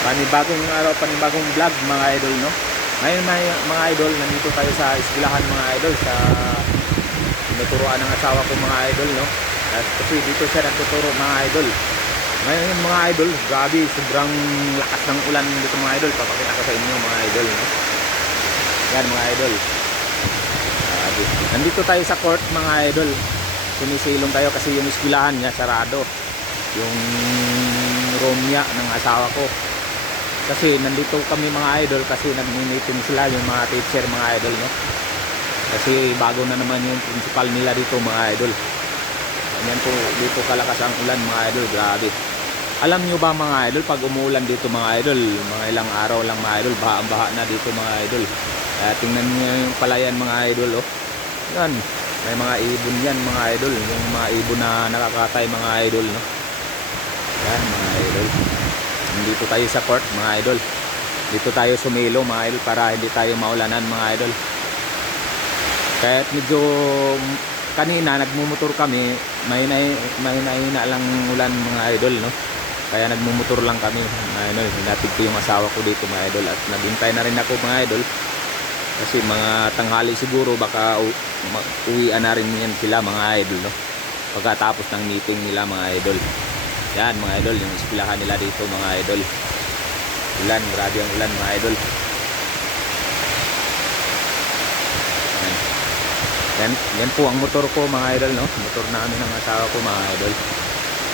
Panibagong araw, panibagong vlog mga idol, no? Ngayon mga idol, nandito tayo sa eskwelahan mga idol, sa tinuturuan ng asawa ko mga idol, no? At kasi dito siya nagtuturo mga idol. Ngayon mga idol, grabe, sobrang lakas ng ulan dito mga idol. Papakita ko sa inyo mga idol, no? Yan mga idol. Grabe. Nandito tayo sa court mga idol. Sinisilong tayo kasi yung eskwelahan niya sarado. Yung room niya ng asawa ko. Kasi nandito kami mga idol kasi nag-meeting sila yung mga teacher mga idol, no? Kasi bago na naman yung principal nila dito mga idol. Ganyan po dito kalakas ang ulan mga idol, grabe. Alam nyo ba mga idol, pag umuulan dito mga idol, mga ilang araw lang mga idol, baha-baha na dito mga idol. Kaya tingnan nyo yung palayan mga idol, oh. Yan, may mga ibon yan mga idol, yung mga ibon na nakakatay mga idol, no? Yan mga idol. Dito tayo sa court mga idol. Dito tayo sumilo mga idol para hindi tayo maulanan mga idol. Kahit medyo kanina nagmumotor kami, may nahina lang ulan mga idol, no? Kaya nagmumotor lang kami mga idol. Hinatid ko yung asawa ko dito mga idol. At naghintay na rin ako mga idol. Kasi mga tanghali siguro baka uwian na rin yan sila mga idol, no? Pagkatapos ng meeting nila mga idol. Yan mga idol, yung eskwelahan nila dito mga idol. Ulan, grabe ang ulan mga idol. Yan po ang motor ko mga idol, no? Motor namin ng asawa ko mga idol.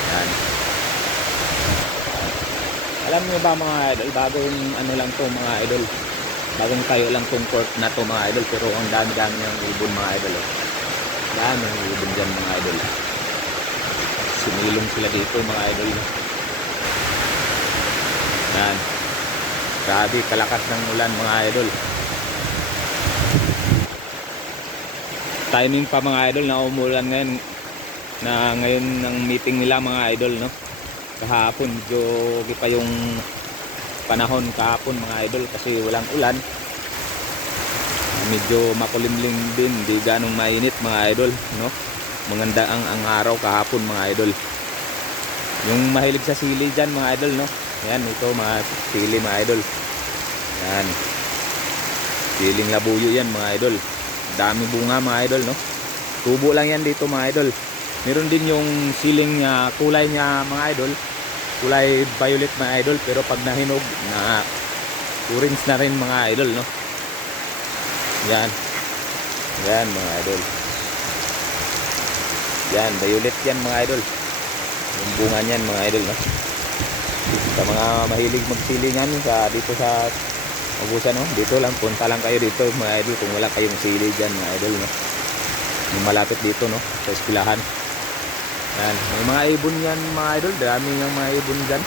Yan. Alam niyo ba mga idol, bagong ano lang to mga idol. Bagong tayo lang tong court na to mga idol. Pero ang dami-dami ng ibon mga idol, oh. Dami ng ibon dyan mga idol. Sumilong sila dito mga idol. Yan. Grabe, kalakas ng ulan mga idol. Timing pa mga idol na umulan ngayon. Na ngayon ng meeting nila mga idol, no? Kahapon, medyo pa yung panahon kahapon mga idol kasi walang ulan. Medyo makulimlim din, di ganong mainit mga idol, no? Maganda ang araw kahapon mga idol. Yung mahilig sa sili dyan mga idol, no? Yan, ito mga sili mga idol. Yan, siling labuyo yan mga idol. Dami bunga mga idol, no? Tubo lang yan dito mga idol. Meron din yung siling kulay niya mga idol, kulay violet mga idol. Pero pag nahinog na orange na rin mga idol, no? Yan, yan mga idol. Yan, violet yan mga idol. Yung bunga niyan mga idol, no? Sa mga mahilig magsilingan dito sa Agusan, no? Dito lang, punta lang kayo dito mga idol kung wala kayong sili dyan mga idol, no? Yung malapit dito, no? Sa eskwelahan. Yan, may mga ibon yan mga idol. Dami yung mga ibon dyan.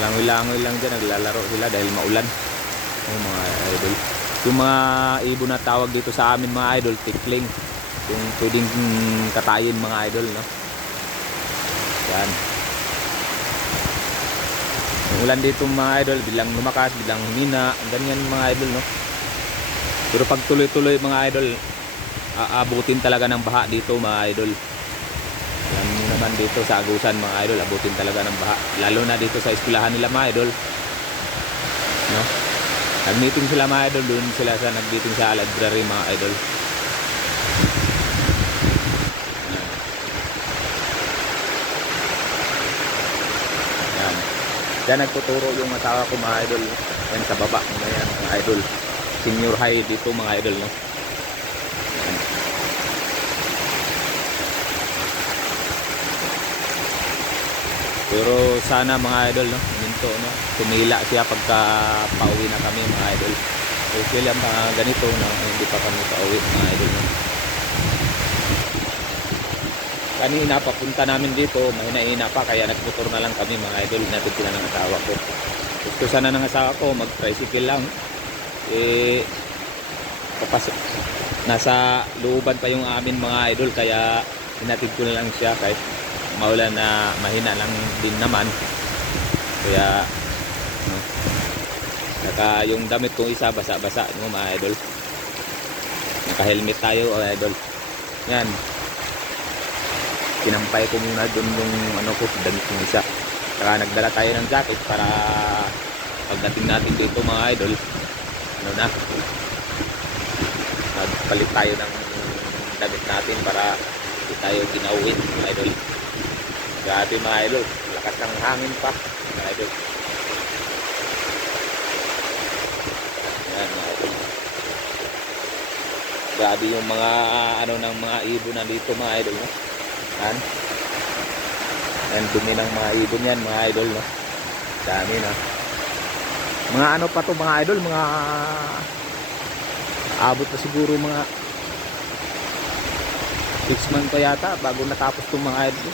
Langoy-langoy lang dyan, naglalaro sila dahil maulan. Mga idol, yung mga ibon na tawag dito sa amin mga idol, tikling. Yung pwedeng katayin mga idol, no? Yan. Yung ulan dito mga idol, bilang lumakas, bilang humina, ganyan mga idol, no? Pero pag tuloy-tuloy mga idol, aabutin talaga ng baha dito mga idol. Alam nyo naman dito sa Agusan mga idol, abutin talaga ng baha. Lalo na dito sa eskwelahan nila mga idol, no? Nag-meeting sila mga idol, doon sila sa nag-meeting sa library mga idol. Yan. Diyan nagtuturo yung asawa ko mga idol. Yan sa baba mga yan mga idol. Senior high dito mga idol, no? Yan. Pero sana mga idol, no? Minto, no? Tumila siya pagka pauwi na kami mga idol. Okay lang mga ganito na hindi pa kami pauwi mga idol, no? Kanina papunta namin dito, mahina-hina pa kaya nagmotor na lang kami mga idol. Inatid ko na ng asawa ko. Gusto sana ng asawa ko mag-tricycle lang. Papasok. Nasa looban pa yung amin mga idol kaya inatid ko na lang siya kahit maulan na mahina lang din naman. Kaya no, saka yung damit kong isa basa-basa, no, mga idol. Naka-helmet tayo mga idol. Yan. Kinampay ko muna dun yung ano ko, damit kong isa. Saka nagdala tayo ng jacket para pagdating natin dito mga idol, ano na, nagpalit tayo ng damit natin para hindi tayo ginawin mga idol. Grabe mga idol, lakas ng hangin pa mga idol. Yan mga idol. Grabe yung mga ano ng mga ibon na dito mga idol, no? Yan. Yan, dumi ng mga ibon yan mga idol, no? Dami na. Mga ano pa to mga idol, mga abot pa siguro mga 6 months pa yata bago natapos tong mga idol.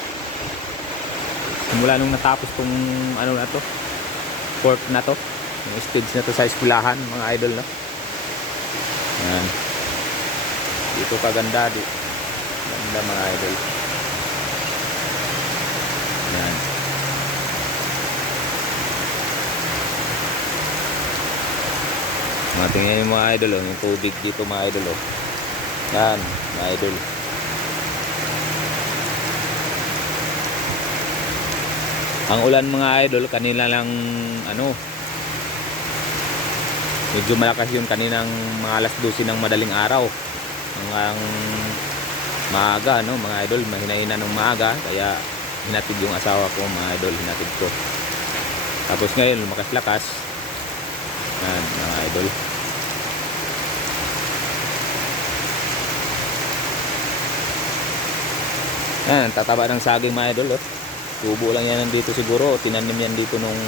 Simula nung natapos tong ano na to, fourth na to, yung stage na to sa eskwelahan mga idol, no? Yan. Dito kaganda di. Ganda mga idol. Yan. Tingnan yung mga idol, oh, yung tubig dito mga idol, oh. Yan mga idol. Ang ulan mga idol kanina lang ano, medyo malakas yun kaninang mga alas 12 ng madaling araw. Hanggang maaga, no mga idol, mahina-hina ng maaga, kaya hinatid yung asawa ko mga idol, hinatid ko. Tapos ngayon lumakas-lakas. Yan mga idol. Yan, tataba ng saging mga idol, oh. Tubo lang yan dito siguro, tinanim yan dito nung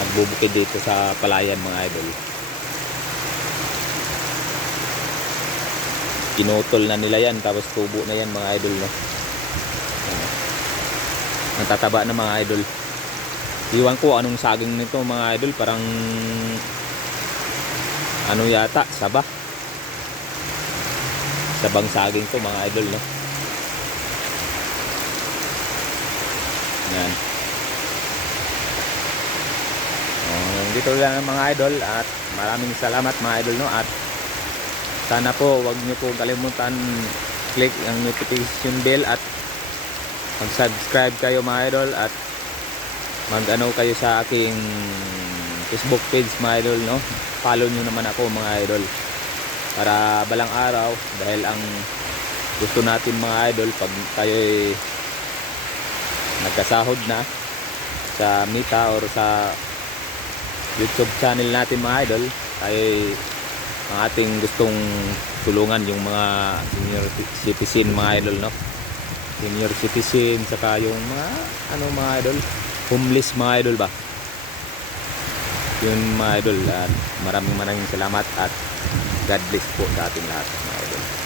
nagbubukid dito sa palayan mga idol. Pinutol na nila yan, tapos tubo na yan mga idol, no? Ang tataba na mga idol. Iwan ko anong saging nito mga idol, parang ano yata, sabah. Sabang saging to mga idol, no? Yan. Dito lang mga idol, at maraming salamat mga idol, no? At sana po wag niyo po kalimutan click ang notification bell at mag-subscribe kayo mga idol, at mag-ano kayo sa aking Facebook page mga idol, no? Follow nyo naman ako mga idol, para balang araw, dahil ang gusto natin mga idol, pag kayo'y nagkasahod na sa Mita or sa YouTube channel natin mga idol, ay ang ating gustong tulungan yung mga senior citizen mga idol, no? Senior citizen, saka yung mga ano mga idol, homeless mga idol ba, yun mga idol. At maraming salamat, at God bless po sa ating lahat mga idol.